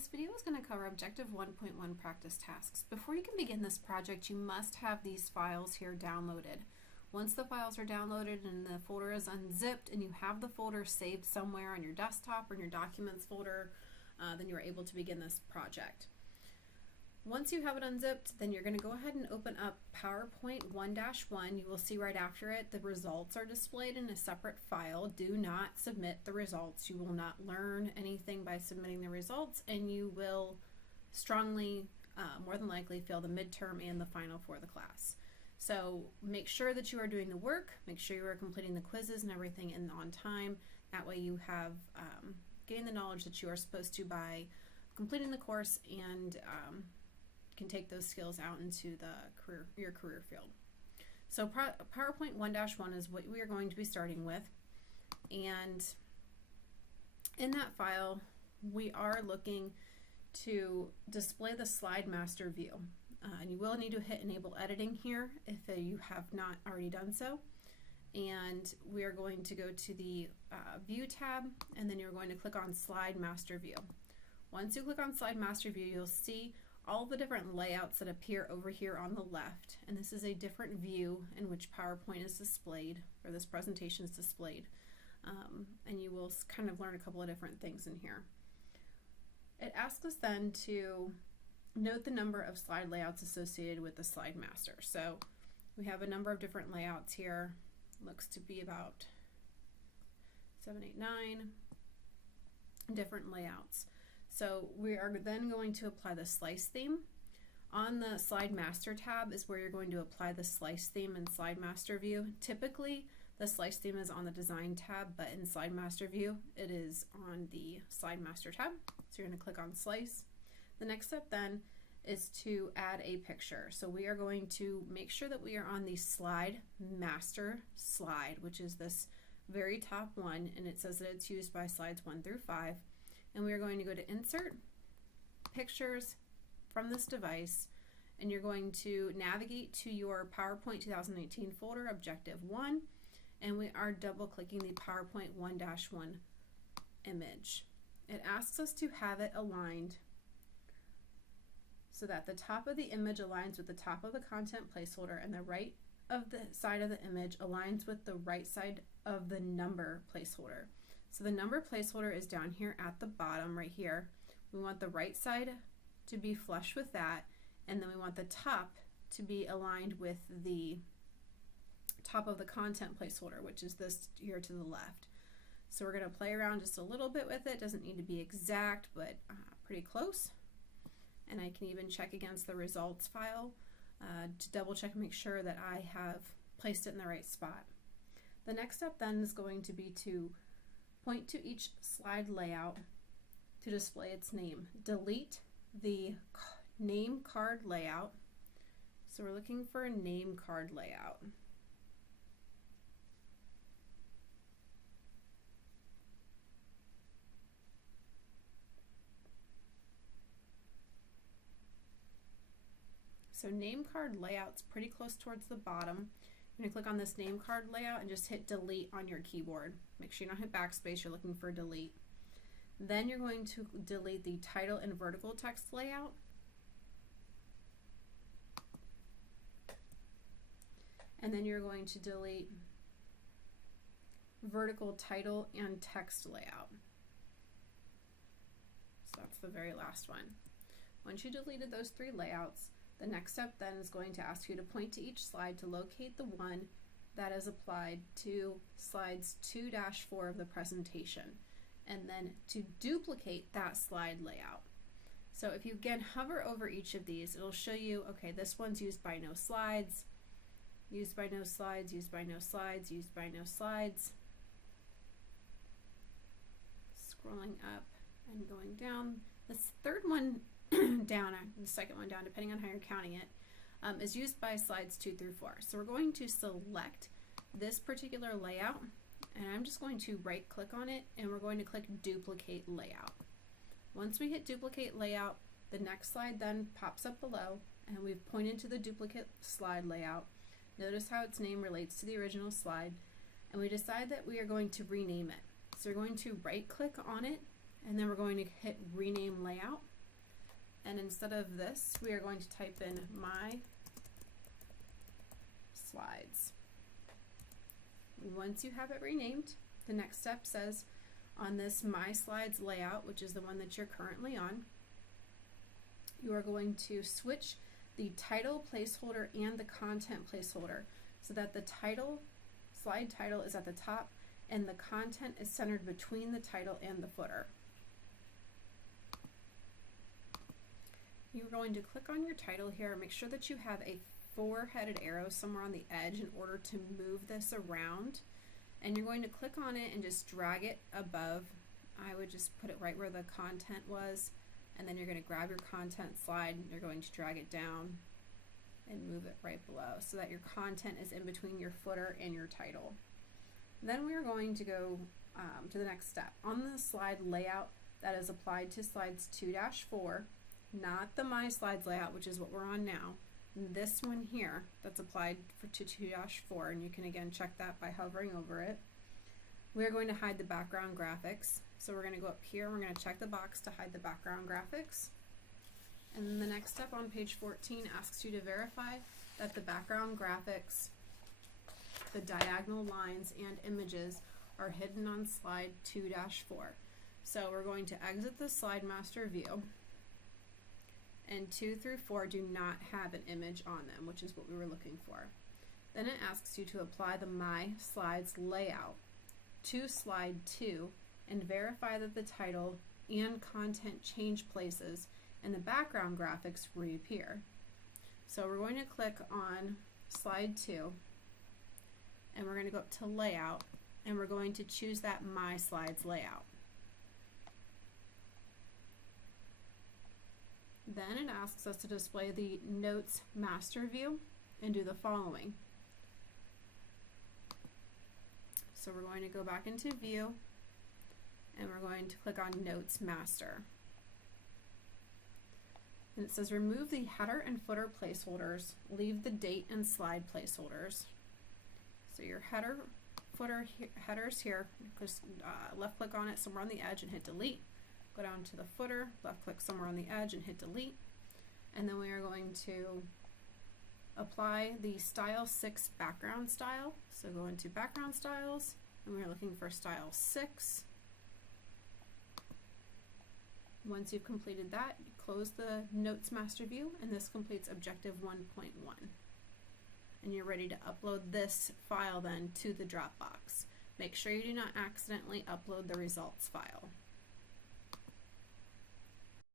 This video is going to cover Objective 1.1 practice tasks. Before you can begin this project, you must have these files here downloaded. Once the files are downloaded and the folder is unzipped and you have the folder saved somewhere on your desktop or in your documents folder, then you're able to begin this project. Once you have it unzipped, then you're going to go ahead and open up PowerPoint 1-1. You will see right after it the results are displayed in a separate file. Do not submit the results. You will not learn anything by submitting the results, and you will strongly, more than likely, fail the midterm and the final for the class. So make sure that you are doing the work, make sure you are completing the quizzes and everything on time. That way you have gained the knowledge that you are supposed to by completing the course and can take those skills out into your career field. So PowerPoint 1-1 is what we are going to be starting with, and in that file we are looking to display the slide master view, and you will need to hit enable editing here if you have not already done so, and we are going to go to the view tab, and then you're going to click on slide master view. Once you click on slide master view, you'll see all the different layouts that appear over here on the left, and this is a different view in which PowerPoint is displayed, or this presentation is displayed, and you will kind of learn a couple of different things in here. It asks us then to note the number of slide layouts associated with the slide master. So we have a number of different layouts here. Looks to be about 7, 8, 9 different layouts. So we are then going to apply the slice theme. On the slide master tab is where you're going to apply the slice theme in slide master view. Typically the slice theme is on the design tab, but in slide master view it is on the slide master tab. So you're going to click on slice. The next step then is to add a picture. So we are going to make sure that we are on the slide master slide, which is this very top one, and it says that it's used by slides 1 through 5. And we are going to go to Insert, Pictures from this device, and you're going to navigate to your PowerPoint 2019 folder, Objective 1, and we are double clicking the PowerPoint 1-1 image. It asks us to have it aligned so that the top of the image aligns with the top of the content placeholder, and the right of the side of the image aligns with the right side of the number placeholder. So the number placeholder is down here at the bottom right here. We want the right side to be flush with that, and then we want the top to be aligned with the top of the content placeholder, which is this here to the left. So we're going to play around just a little bit with it. Doesn't need to be exact, but pretty close. And I can even check against the results file to double check and make sure that I have placed it in the right spot. The next step then is going to be to point to each slide layout to display its name. Delete the name card layout. So we're looking for a name card layout. So name card layout's pretty close towards the bottom. You're going to click on this name card layout and just hit delete on your keyboard. Make sure you don't hit backspace, you're looking for delete. Then you're going to delete the title and vertical text layout. And then you're going to delete vertical title and text layout. So that's the very last one. Once you deleted those 3 layouts, the next step then is going to ask you to point to each slide to locate the one that is applied to slides 2-4 of the presentation, and then to duplicate that slide layout. So if you again hover over each of these, it'll show you, okay, this one's used by no slides, used by no slides, used by no slides, used by no slides. Scrolling up and going down. This third one down, the second one down, depending on how you're counting it, is used by slides 2 through 4. So we're going to select this particular layout, and I'm just going to right click on it, and we're going to click duplicate layout. Once we hit duplicate layout, the next slide then pops up below, and we've pointed to the duplicate slide layout. Notice how its name relates to the original slide, and we decide that we are going to rename it. So we're going to right click on it And then we're going to hit rename layout. And instead of this, we are going to type in my slides. Once you have it renamed, the next step says on this my slides layout, which is the one that you're currently on, you are going to switch the title placeholder and the content placeholder so that the title, slide title, is at the top and the content is centered between the title and the footer. You're going to click on your title here, make sure that you have a four-headed arrow somewhere on the edge in order to move this around, and you're going to click on it and just drag it above. I would just put it right where the content was, and then you're going to grab your content slide and you're going to drag it down and move it right below so that your content is in between your footer and your title. Then we are going to go to the next step. On the slide layout that is applied to slides 2-4, not the My Slides layout, which is what we're on now, this one here that's applied to 2-4, and you can again check that by hovering over it. We're going to hide the background graphics. So we're going to go up here and we're going to check the box to hide the background graphics. And then the next step on page 14 asks you to verify that the background graphics, the diagonal lines, and images are hidden on slide 2-4. So we're going to exit the slide master view, and 2-4 do not have an image on them, which is what we were looking for. Then it asks you to apply the My Slides layout to slide 2 and verify that the title and content change places and the background graphics reappear. So we're going to click on slide 2 and we're going to go up to layout and we're going to choose that My Slides layout. Then it asks us to display the Notes Master View and do the following. So we're going to go back into View and we're going to click on Notes Master. And it says remove the header and footer placeholders, leave the date and slide placeholders. So your header, footer, headers here, just left click on it somewhere on the edge and hit delete. Go down to the footer, left click somewhere on the edge and hit delete. And then we are going to apply the Style 6 background style. So go into Background Styles and we're looking for Style 6. Once you've completed that, you close the Notes Master View and this completes Objective 1.1. And you're ready to upload this file then to the Dropbox. Make sure you do not accidentally upload the results file.